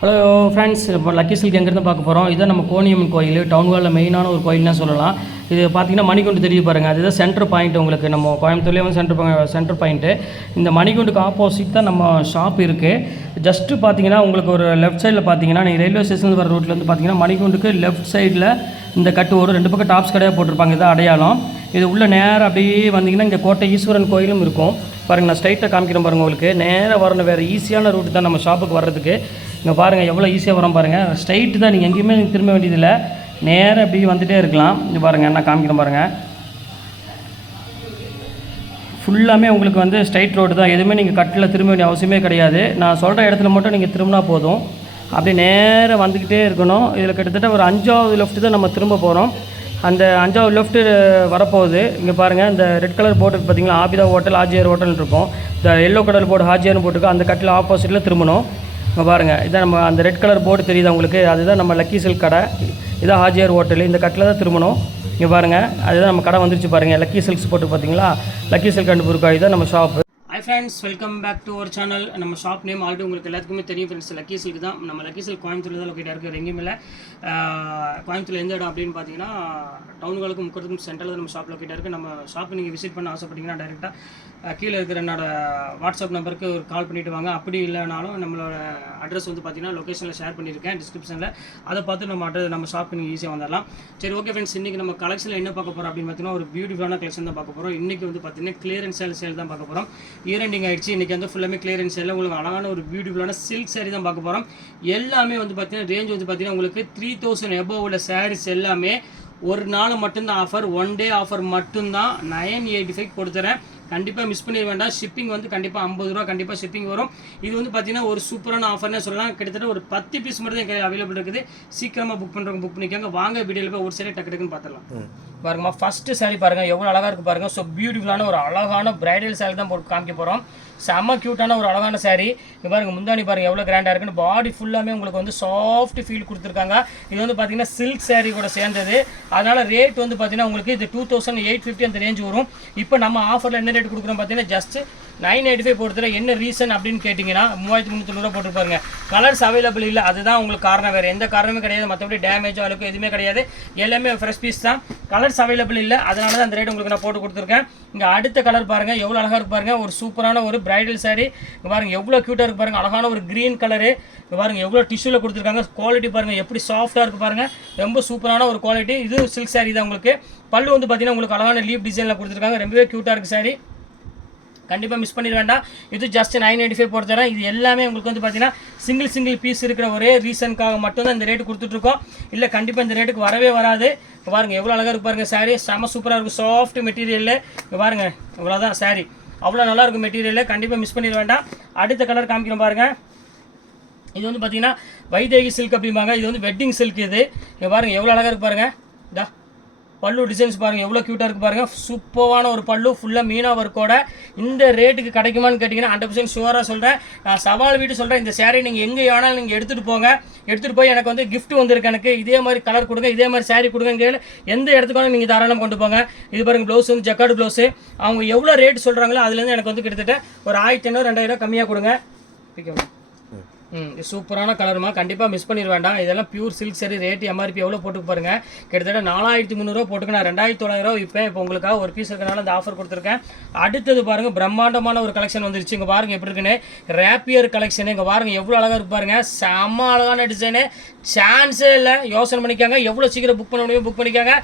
Hello friends, இப்போ lucky silk எங்கேருந்து பார்க்க போகிறோம். இதுதான் நம்ம கோணியம்மன் கோயில், டவுன் ஹாலில் மெயினான ஒரு கோயில்னு சொல்லலாம். இது பார்த்திங்கன்னா மணிகுண்டு தெரிய பாருங்கள், அதுதான் சென்டர் பாயிண்ட். உங்களுக்கு நம்ம கோயம்புத்தூர்லேயே வந்து சென்டர் பாயிண்ட்டு. இந்த மணிகுண்டுக்கு ஆப்போசிட் தான் நம்ம ஷாப் இருக்குது. ஜஸ்ட்டு பார்த்தீங்கன்னா உங்களுக்கு ஒரு லெஃப்ட் சைடில் பார்த்தீங்கன்னா நீங்கள் ரயில்வே ஸ்டேஷன் வர ரோட்லேருந்து பார்த்தீங்கன்னா மணிகுண்டுக்கு லெஃப்ட் சைடில் இந்த கட்டு ஒரு 2 பக்கம் டாப்ஸ் கடையாக போட்டிருப்பாங்க. இதான் அடையாளம். இது உள்ள நேராக அப்படியே வந்தீங்கன்னா இங்கே கோட்டை ஈஸ்வரன் கோயிலும் இருக்கும் பாருங்கள். நான் ஸ்ட்ரைட்டாக காமிக்கிறேன் பாருங்கள். உங்களுக்கு நேராக வரணும், வேறு ஈஸியான ரூட் தான் நம்ம ஷாப்புக்கு வர்றதுக்கு. இங்கே பாருங்கள் எவ்வளோ ஈஸியாக வரோம் பாருங்கள். ஸ்ட்ரைட்டு தான், நீங்கள் எங்கேயுமே திரும்ப வேண்டியதில்லை, நேராக அப்படி வந்துகிட்டே இருக்கலாம். இங்கே பாருங்கள், நான் காமிக்கிறேன் பாருங்கள். ஃபுல்லாமே உங்களுக்கு வந்து ஸ்ட்ரைட் ரோடு தான், எதுவுமே நீங்கள் கட்டில் திரும்ப வேண்டிய அவசியமே கிடையாது. நான் சொல்கிற இடத்துல மட்டும் நீங்கள் திரும்பினா போதும். அப்படியே நேராக வந்துக்கிட்டே இருக்கணும். இதில் கிட்டத்தட்ட ஒரு 5வது லெஃப்ட்டு தான் நம்ம திரும்ப போகிறோம். அந்த 5வது லெஃப்ட்டு வரப்போகுது. இங்கே பாருங்கள், இந்த ரெட் கலர் போர்டு பார்த்தீங்களா, ஆபிதா ஹோட்டல் ஹாஜியார் ஹோட்டல் இருக்கும். இந்த எல்லோ கலர் போர்டு ஹாஜியார்னு போட்டுருக்கு. அந்த கட்டில் ஆப்போசிட்டில் திரும்பணும். இங்கே பாருங்கள், இதான் நம்ம அந்த ரெட் கலர் போர்டு தெரியுது உங்களுக்கு, அதுதான் நம்ம லக்கி சில்க் கடை. இதான் ஹாஜியார் ஹோட்டல். இந்த கட்டில் தான் திரும்பணும். இங்கே பாருங்கள், அதுதான் நம்ம கடை வந்துருச்சு பாருங்கள். லக்கி சில்க்ஸ் போட்டு பார்த்தீங்களா, லக்கி சில்க் அண்ட் புர்காய் தான் நம்ம shop. Hi friends, welcome back to our channel. நம்ம ஷாப் நேம் ஆல்ரெடி உங்களுக்கு எல்லாத்துக்குமே தெரியும் ஃப்ரெண்ட்ஸ், லக்கி சில்க் தான். நம்ம லக்கி சில்க் கோயம்புத்தூரில் தான் லொக்கேட் இருக்குது, எங்கேயுமே இல்லை. கோயம்புத்தூரில் எந்த இடம் அப்படின்னு பார்த்தீங்கன்னா டவுன்களுக்கு முக்கிறதுக்கும் சென்டரில் தான் நம்ம ஷாப் லொக்கேட் இருக்குது. நம்ம ஷாப்பை நீங்கள் விசிட் பண்ண ஆசைப்பட்டீங்கன்னா டேரெக்டாக கீழே இருக்கிற என்னோட வாட்ஸ்அப் நம்பருக்கு ஒரு கால் பண்ணிவிட்டு வாங்க. அப்படி இல்லைனாலும் நம்மளோட அட்ரஸ் வந்து பார்த்தீங்கன்னா லொக்கேஷனில் ஷேர் பண்ணியிருக்கேன் டிஸ்கிரிப்ஷனில். அதை பார்த்து நம்ம ஷாப்புக்கு நீங்கள் ஈஸியாக வந்துடலாம். சரி, ஓகே ஃப்ரெண்ட்ஸ், இன்றைக்கி நம்ம கலெக்ஷனில் என்ன பார்க்க போகிறோம் அப்படின்னு பார்த்தீங்கன்னா ஒரு பியூட்டிஃபுல்லான கலெக்ஷன் தான் பார்க்க போகிறோம். இன்றைக்கி வந்து பார்த்தீங்கன்னா கிளியரன்ஸ் சேல் தான் பார்க்க போகிறோம். இயர் எண்டிங் ஆகிடுச்சு. இன்றைக்கி வந்து ஃபுல்லாமே கிளியரன்ஸ் சேலில் உங்களுக்கு அழகான ஒரு பியூட்டிஃபுல்லான சில்க் சாரீ தான் பார்க்க போகிறோம். எல்லாமே வந்து பார்த்தீங்கன்னா ரேஞ்ச் வந்து பார்த்தீங்கன்னா உங்களுக்கு 3000 எபோவ் உள்ள சாரீஸ் எல்லாமே ஒரு நாள் மட்டும்தான் ஆஃபர், 1 டே ஆஃபர் மட்டும்தான். 985 கொடுத்துறேன். கண்டிப்பாக மிஸ் பண்ணிட வேண்டாம். ஷிப்பிங் வந்து கண்டிப்பாக 50 ரூபா கண்டிப்பாக ஷிப்பிங் வரும். இது வந்து பார்த்தீங்கன்னா ஒரு சூப்பரான ஆஃபர்னே சொல்லலாம். கிட்டத்தட்ட ஒரு 10 பீஸ் மட்டும் தான் எங்களுக்கு அவைலபிள் இருக்குது. சீக்கிரமாக புக் பண்ணுறவங்க புக் பண்ணிக்காங்க. வாங்க வீடியோவில் போய் ஒரு சாரி டக்கு டக்குன்னு பார்த்துடலாம். பாருங்கம்மா, ஃபஸ்ட்டு சாரி பாருங்கள் எவ்வளோ அழகாக இருக்குது பாருங்கள். ஸோ பியூட்டிஃபுல்லான ஒரு அழகான பிரைடல் சாரி தான் போட்டு காமிக்க போகிறோம். செம்ம க்யூட்டான ஒரு அழகான சாரி. இங்கே பாருங்கள், முந்தானி பாருங்கள் எவ்வளோ கிராண்டாக இருக்குன்னு. பாடி ஃபுல்லாமே உங்களுக்கு வந்து சாஃப்ட் ஃபீல் கொடுத்துருக்காங்க. இது வந்து பார்த்தீங்கன்னா சில்க் சாரி கூட சேர்ந்தது. அதனால் ரேட் வந்து பார்த்தீங்கன்னா உங்களுக்கு இது 2850 அந்த ரேஞ்ச் வரும். இப்போ நம்ம ஆஃபரில் என்ன ரேட் கொடுக்குறோம் பார்த்தீங்கன்னா ஜஸ்ட் 985 போடுறதுல என்ன ரீசன் அப்படின்னு கேட்டிங்கன்னா 3390 போட்டுருப்பாருங்க. கலர்ஸ் அவைலபிள் இல்லை, அதுதான் உங்களுக்கு காரணம், வேறு எந்த காரணமே கிடையாது. மற்றபடி டேமேஜோ அளவுக்கு எதுவுமே கிடையாது, எல்லாமே ஃப்ரெஷ் பீஸ் தான். கலர்ஸ் அவைலபிள் இல்லை, அதனால தான் அந்த ரேட் உங்களுக்கு நான் போட்டு கொடுத்துருக்கேன். இங்கே அடுத்த கலர் பாருங்கள் எவ்வளோ அழகாக இருக்கு பாருங்கள். ஒரு சூப்பரான ஒரு பிரைடல் சாரி. இங்கே பாருங்கள் எவ்வளோ க்யூட்டாக இருக்கு பாருங்கள். அழகான ஒரு க்ரீன் கலரு. இங்கே பாருங்கள் எவ்வளோ டிஷ்யூவில் கொடுத்துருக்காங்க. குவாலிட்டி பாருங்கள் எப்படி சாஃப்டாக இருக்குது பாருங்கள். ரொம்ப சூப்பரான ஒரு குவாலிட்டி. இது சில்க் சாரி தான் உங்களுக்கு. பல்லு வந்து பார்த்தீங்கன்னா உங்களுக்கு அழகான லீப் டிசைனில் கொடுத்துருக்காங்க. ரொம்பவே க்யூட்டாக இருக்குது சாரி. கண்டிப்பாக மிஸ் பண்ணிட வேண்டாம். இது ஜஸ்ட் 985 போட்டு தரேன். இது எல்லாமே உங்களுக்கு வந்து பார்த்தீங்கன்னா சிங்கிள் பீஸ் இருக்கிற ஒரே ரீசனுக்காக மட்டும்தான் இந்த ரேட்டு கொடுத்துட்ருக்கோம். இல்லை கண்டிப்பாக இந்த ரேட்டுக்கு வரவே வராது. இப்போ பாருங்கள் எவ்வளோ அழகாக இருக்கு பாருங்கள் சாரி. செம சூப்பராக இருக்கும், சாஃப்ட் மெட்டீரியலில். இப்போ பாருங்கள் இவ்வளோதான் சாரி, அவ்வளோ நல்லாயிருக்கும் மெட்டீரியலில். கண்டிப்பாக மிஸ் பண்ணிட வேண்டாம். அடுத்த கலர் காமிக்கிறோம் பாருங்கள். இது வந்து பார்த்தீங்கன்னா வைதேகி சில்க் அப்படிம்பாங்க. இது வந்து வெட்டிங் சில்க். இது இங்கே பாருங்கள் எவ்வளோ அழகாக இருக்கு பாருங்கள். இதா பல்லு டிசைன்ஸ் பாருங்கள் எவ்வளோ க்யூட்டாக இருக்குது பாருங்கள். சூப்பரான ஒரு பல்லு, ஃபுல்லாக மீனா ஒர்க்கோட. இந்த ரேட்டுக்கு கிடைக்குமான்னு கேட்டிங்கன்னா 100% ஷுவராக சொல்கிறேன். நான் சவால் வீட்டு சொல்கிறேன். இந்த சாரீ நீங்கள் எங்கே வேணாலும் நீங்கள் எடுத்துகிட்டு போங்க. எடுத்துகிட்டு போய் எனக்கு வந்து கிஃப்ட் வந்திருக்கு, எனக்கு இதே மாதிரி கலர் கொடுங்க, இதே மாதிரி சாரீ கொடுங்க, எந்த இடத்துக்கான நீங்கள் தாராளம் கொண்டு போங்க. இது பாருங்கள் ப்ளவுஸ் வந்து ஜக்கார்டு ப்ளவுஸு. அவங்க எவ்வளோ ரேட் சொல்கிறாங்களோ அதுலேருந்து எனக்கு வந்து கிட்டத்தட்ட ஒரு 1500 2000 கம்மியாக கொடுங்க. சூப்பரான கலருமா, கண்டிப்பாக மிஸ் பண்ணிட வேண்டாம். இதெல்லாம் பியூர் சில்க் சரி. ரேட் எம்ஆர்பி எவ்வளோ போட்டுக்கு பாருங்கள். கிட்டத்தட்ட 4300 போட்டுக்கு நான் 2900 இப்போ உங்களுக்காக ஒரு பீஸ் இருக்கனால அந்த ஆஃபர் கொடுத்துருக்கேன். அடுத்தது பாருங்கள் பிரம்மாண்டமான ஒரு கலெக்ஷன் வந்துருச்சு. இங்கே பாருங்கள் எப்படி இருக்குன்னு, ரேப்பியர் கலெக்ஷனு. இங்கே பாருங்கள் எவ்வளோ அழகாக இருக்கு பாருங்கள். செம்ம அழகான டிசைனு, சான்ஸே இல்லை. யோசனை பண்ணிக்காங்க, எவ்வளோ சீக்கிரம் புக் பண்ண முடியும் புக் பண்ணிக்காங்க.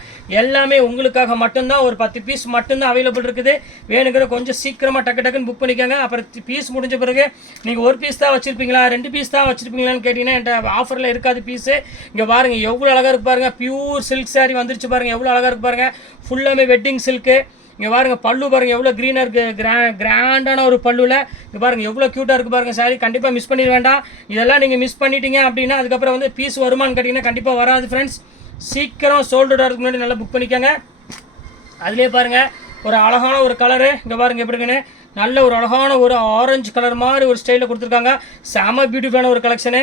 எல்லாமே உங்களுக்காக மட்டும்தான். ஒரு 10 பீஸ் மட்டும்தான் அவைலபிள் இருக்குது. வேணுங்கிற கொஞ்சம் சீக்கிரமாக டக்குன்னு புக் பண்ணிக்காங்க. அப்புறம் பீஸ் முடிஞ்ச பிறகு நீங்கள் ஒரு பீஸ் தான் வச்சுருப்பீங்களா, 2 பீஸ் தான் வச்சுருப்பீங்களான்னு கேட்டிங்கன்னா என்கிட்ட ஆஃபரில் இருக்காது பீஸு. இங்கே பாருங்கள் எவ்வளோ அழகாக இருக்கு பாருங்கள். பியூர் சில்க் சாரி வந்துருச்சு பாருங்கள். எவ்வளோ அழகாக இருக்கு பாருங்கள். ஃபுல்லாமே வெட்டிங் சில்க்கு. இங்கே பாருங்கள் பல்லு பாருங்கள் எவ்வளோ க்ரீனாக இருக்குது, கிராண்டான ஒரு பல்லுவில். இங்கே பாருங்கள் எவ்வளோ க்யூட்டாக இருக்குது பாருங்கள் சாரி. கண்டிப்பாக மிஸ் பண்ணிட வேண்டாம். இதெல்லாம் நீங்கள் மிஸ் பண்ணிட்டீங்க அப்படின்னா அதுக்கப்புறம் வந்து பீஸ் வருமானு கேட்டிங்கன்னா கண்டிப்பாக வராது ஃப்ரெண்ட்ஸ். சீக்கிரம் சோல்டு அவுட் ஆகிறதுக்கு முன்னாடி நல்லா புக் பண்ணிக்கோங்க. அதிலே பாருங்கள் ஒரு அழகான ஒரு கலரு. இங்கே பாருங்கள் எப்படி இருக்குன்னு, நல்ல ஒரு அழகான ஒரு ஆரஞ்சு கலர் மாதிரி ஒரு ஸ்டைலில் கொடுத்துருக்காங்க. செம பியூட்டிஃபுல்லான ஒரு கலெக்ஷனு.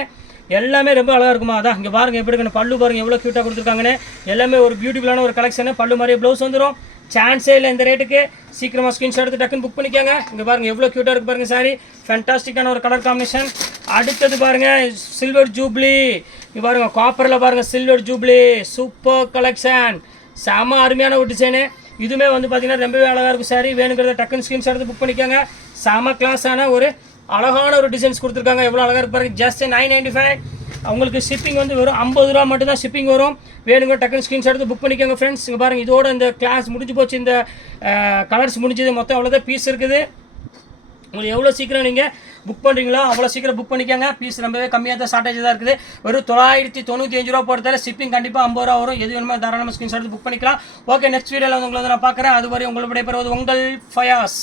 எல்லாமே ரொம்ப அழகாக இருக்குமா. அதான் இங்கே பாருங்கள் எப்படி இருக்குன்னு. பல்லு பாருங்கள் எவ்வளோ க்யூட்டாக கொடுத்துருக்காங்கன்னு. எல்லாமே ஒரு பியூட்டிஃபுல்லான ஒரு கலெக்ஷனு. பல்லு மாதிரியே ப்ளவுஸ் வந்துடும். சான்ஸே இல்லை இந்த ரேட்டுக்கு. சீக்கிரமாக ஸ்க்ரீன்ஷாட் எடுத்து டக்குன்னு புக் பண்ணிக்கோங்க. இங்கே பாருங்கள் எவ்வளோ க்யூட்டாக இருக்குது பாருங்கள் சாரி, ஃபேண்டாஸ்டிக்கான ஒரு கலர் காம்பினேஷன். அடுத்தது பாருங்கள் சில்வர் ஜூப்ளி, இங்கே பாருங்கள் காப்பரில் பாருங்கள் சில்வர் ஜூப்ளி, சூப்பர் கலெக்ஷன், செம அருமையான ஒரு டிசைனு. இதுவுமே வந்து பார்த்தீங்கன்னா ரொம்பவே அழகாக இருக்கும் சாரி. வேணுங்கிறத டக்குன்னு ஸ்க்ரீன்ஷாட் எடுத்து புக் பண்ணிக்கோங்க. செம கிளாஸான ஒரு அழகான ஒரு டிசைன்ஸ் கொடுத்துருக்காங்க. எவ்வளோ அழகாக இருக்கு பாருங்கள். ஜஸ்ட் 995. உங்களுக்கு ஷிப்பிங் வந்து வெறும் 50 ரூபா மட்டும் தான் ஷிப்பிங் வரும். வேணுங்க டக்குன்னு ஸ்க்ரீன்ஷாட் எடுத்து புக் பண்ணிக்கோங்க ஃப்ரெண்ட்ஸ். இங்கே பாருங்கள் இதோட இந்த கிளாஸ் முடிஞ்சு போச்சு, இந்த கலர்ஸ் முடிஞ்சது, மொத்தம் அவ்வளோதான் பீஸ் இருக்குது. உங்களுக்கு எவ்வளோ சீக்கிரம் நீங்கள் புக் பண்ணுறீங்களோ அவ்வளோ சீக்கிரம் புக் பண்ணிக்கோங்க. பீஸ் ரொம்பவே கம்மியாக தான் ஷார்ட்டேஜ் தான் இருக்குது. வெறும் 995 ரூபா போகிறதால ஷிப்பிங் கண்டிப்பாக 50 ரூபா வரும். எது வேணுமோ தாராளமாக ஸ்க்ரீன்ஷாட் எடுத்து புக் பண்ணிக்கலாம். ஓகே, நெக்ஸ்ட் வீடியோவில் வந்து உங்களை நான் பார்க்குறேன். அதுவரை உங்களுடைய பெறுவது உங்கள் ஃபயாஸ்.